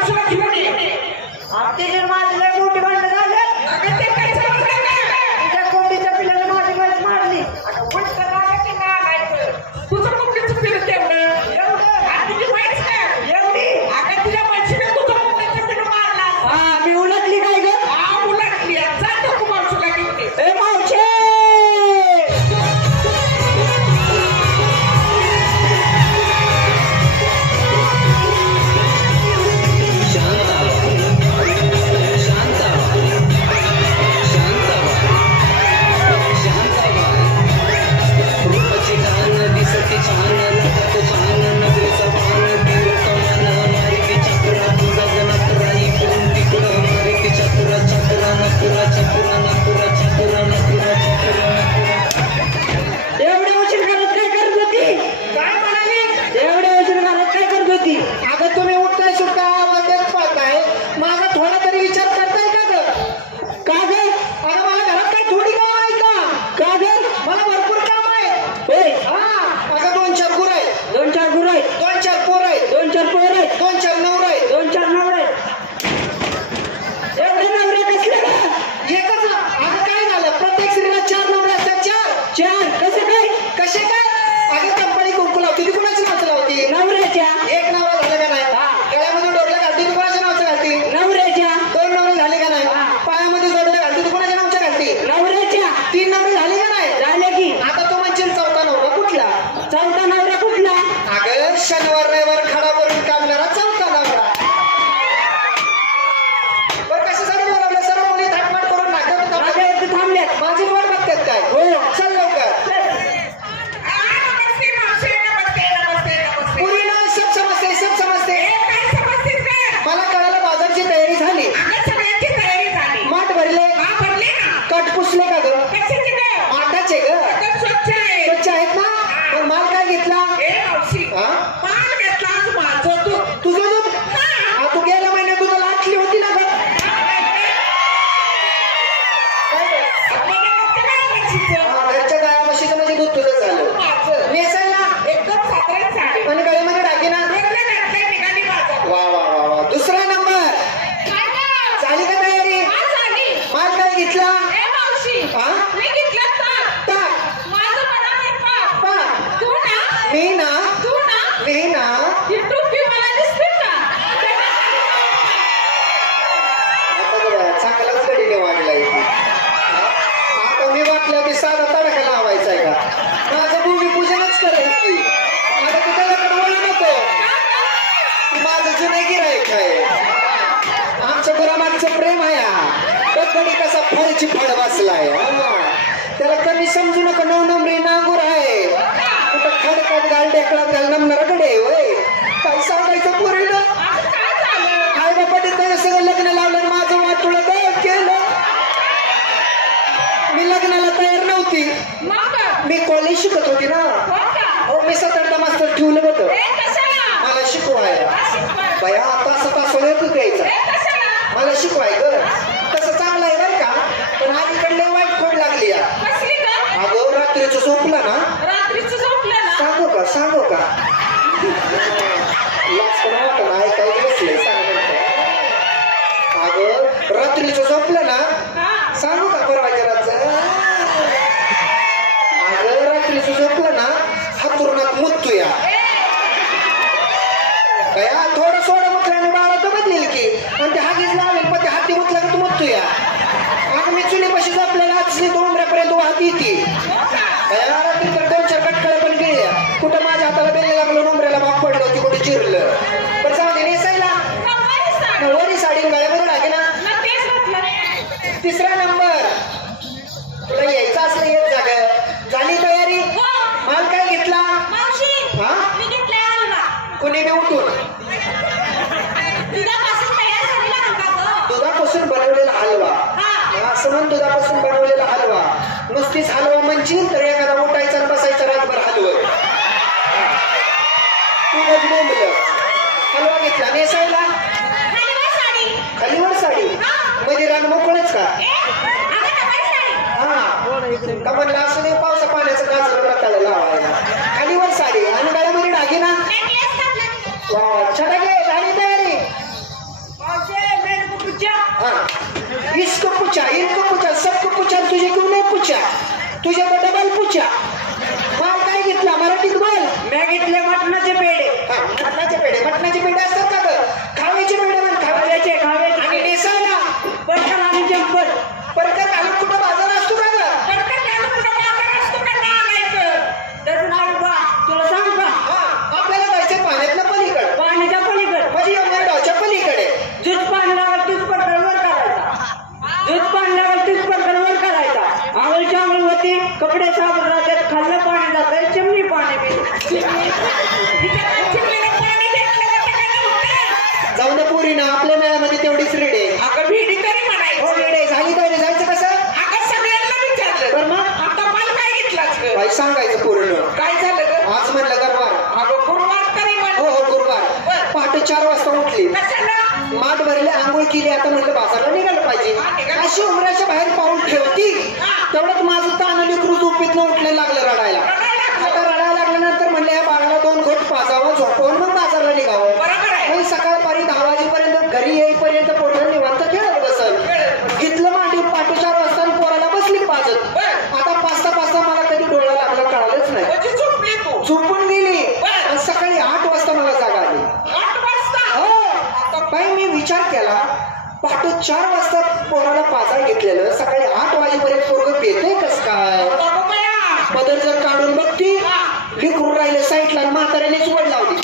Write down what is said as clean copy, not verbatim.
माणसाला घेऊन ये. आमची जर माझ्या मोठी भांडण झालं अगं ते काय समजलं का? तुझ्या कोंबडीच्या पिल्लाने माझी गाडी मारली. आता उलट करायला की नाही माहिती. तुझं कोंबडीचं पिल्लं तेवढं. एवढं आणि तुझी माहितीच काय? एवढी अगं तुझ्या माणशीने तुझं कोंबडीचं पिल्लं मारला. हा मी उलटली काय ग हा उलटली. जा तू माणसाला घेऊन ये. ए मावशे एवढ्या उशीर घरात काय करत होती काय म्हणाली? एवढ्या उशीर घरात काय करत होती अगं तुम्ही उठताय सुटता आवाज पाहताय माझा थोडा तरी विचार करताय का ग अगं मला घरात काय थोडी काम आहे का मला भरपूर काम आहे होय हा अगं 2-4 गुर आहेत 2-4 गुर आहेत 2-4 पोर आहेत 2-4 पोर आहेत 2-4 नवरे आहेत 2-4 नवरे आहेत एवढे नवरे कसले का एकच अगं काय झालं प्रत्येक स्त्रीला 4 नवरे असतात 4 कसे काय अगं कंपनी कुंकू लावती ती कुणाची नाव लावती नवऱ्याच्या एक नवरा झाले का नाही गळ्यामध्ये डोरलं घालती ती कुणाच्या नावचं घालती नवऱ्याच्या 2 नवरे झाले का नाही पायामध्ये जोडलं घालती ती कुणाच्या नावच्या घालती नवऱ्याच्या 3 नवरे झाले का नाही झाले की आता तो म्हणशील चौथा नवरा कुठला अगं शनिवार रविवार खडा भरून काढणारा चौथा नवरा बरं कशासाठी बोलावलं सर्व मुली थाटमाट करून थांबल्यात माझी वाट बघतात काय हो चल लवकर नमस्ते मावशी. नमस्ते नमस्ते नमस्ते. पुरी ना सब समजते काय समजतेस काय? मला कळालं बाजारची तयारी झाली अगं सगळ्यांची तयारी झाली. माठ भरले हा भरले ना. कट पुसले का ग कशाचे गं? माठाचे ग एकदम स्वच्छ आहे. स्वच्छ आहेत ना पण माल काय घेतला ए मावशी, हा? माल घेतला आज माझं तू. तुझं दूध हा. तू गेल्या महिन्यात दुधाला आटली होती ना ग काय ग? आपल्याला वाटतं काय म्हशीचं? घरच्या गाया म्हशीचं म्हणजे दूध तुझं झालं माझं. नेसायला एकदम साधारण साडी. आणि गळ्यामध्ये दागिना वेगळं घातलंय निघाली माझं. वा दुसरा नंबर काय गं? झाली का तयारी हा झाली. माल काय घेतला ए मावशी, हा? मी घेतलं ताक. ताक माझं म्हणाले पाक. पाक तू ना मी ना ही टोपी मला दिसते का? आता बघा चांगलाच गडीने वाढला इथे आता मी वाटलं मी साधा तडका लावायचा आहे का माझं भूमिपूजनच करेल की आता तू त्याच्याकडे बोलू नको माझं जुनं गिरायक आहे आमच्या घरामागचं प्रेम आहे कधी कसा फळची फळ बसलाय त्याला कमी समजू नका नवनमरी नांगूर आहे कुठं खडकात घाल ढेकळात घाल नमणारा गडे होय काय सांगायचं पोरीनं आज काय झालं? आई बापाने त्याला सगळं लग्न लावलं माझं वाटोळं काय केलं मी लग्नाला तयार नव्हती मग मी कॉलेज शिकत होती ना हो का? अहो मी 7-8 मास्तर ठेवलं होतं ए कशाला? मला शिकवायला शिकवाय. बया तास येत द्यायचा ए कशाला? मला शिकवाय ग तसं चांगलं आहे बरं का पण अलीकडले वाईट खोड लागली या कसली गं? अगं रात्रीचं झोपलं ना रात्रीचं झोपलं ना? सांगू का लाच पण वाटत ना ऐकायचं बसले अगं रात्रीचं झोपलं ना हा. सांगू का परवाच्या रातचं अगं रात्रीचं झोपलं ना हातुरणात मुतूया बया थोडं सोडं म्हटल्याने बाळा तर बदलेल की पण ते हागीच लावेल पण ते हाती म्हटलं का तू मुतूया अगं मी चुलीपाशी आपल्याला आजली 2 उमऱ्यापर्यंत हाती येते बया रात्री तर 2-4 कटकळ्या पण गेल्या कुठं माझ्या हाताला बेले लागलो नंबऱ्याला भाग पडलं होती कुठे चिरलं पण जाऊ दे नेसायला नऊवारी साडी. वरी साडी गळ्यामध्ये लागे ना मग तेच म्हटलं. 3रा नंबर तुला यायचं असलं येत जाग झाली तयारी हो. माल काय घेतला मावशी, हा? मी घेतलाय हलवा. कुणी बी उठून दुधापासून तयार झालेला हलवा गं. दुधापासून बनवलेला हलवा हा. असं म्हण दुधापासून बनवलेला हलवा नुसतीच हलवा म्हणशील तर एखादा उठायचा आणि बसायचा रातभर हलवत तू बोंबलं हलवा घेतला नेसायला हलवा साडी. खालीवर साडी हा. मध्ये रान मोकळच का ए, अगं नऊवारी साडी. हा का म्हणलं असं नाही पावसा पाण्याचं गाजर रताळं लावायला खालीवर साडी आणि गळ्यामध्ये दागिना नेकलेस घातला. वा छटा घे झाली तयारी पोरी ना आपल्या मेळ्यामध्ये तेवढीच रेड आहे. अगं भिडी तरी हो म्हणायचं. रेड आहे. झाली तयारी जायचं कसं? अगं सगळ्यांना विचारलं. तर मग? आता मला काय घेतलास ग? बाई सांगायचं पूर्ण. काय झालं ग? आज म्हणलं गरबार. अगं गुरुवार तरी म्हण. हो हो गुरुवार. बरं. पहाटे 4 वाजता उठली. कशाला? माठ भरले, आंघोळ केली. आता म्हणलं बाजारला निघालं पाहिजे. हा, निघालं. अशी उमऱ्याच्या बाहेर पाऊल ठेवती हा. तेवढ्यात माझं तानं लेकरू झोपेतनं उठले लागलं रडायला. रडायला लागलं. आता रडायला लागल्यानंतर म्हणले या बाळाला 2 घोट पाजावं, झोपवून मग बाजारला निघावं. बरोबर आहे. मग सकाळपारी 10 वाजेपर्यंत घरी येईपर्यंत पोरं निवांत खेळत बसल. खेळत. घेतलं मांडी पहाटे 4 वाजता आणि पोराला बसली पाजत. बरं. आता पाचता मला कधी डोळा लागला कळालंच नाही. म्हणजे झोपली तू. झोपून गेली. बरं. आणि सकाळी 8 वाजता मला जागा आली. 8 वाजता. हो बाई मी विचार केला पहाटे 4 वाजता पोराला पाजा घेतलेलं सकाळी 8 वाजेपर्यंत पोरग पेते कस काय. अगं बया. पदर जर काढून बघती हा. लिकरून राहिले साईडला म्हाताऱ्यानेच वड लावली.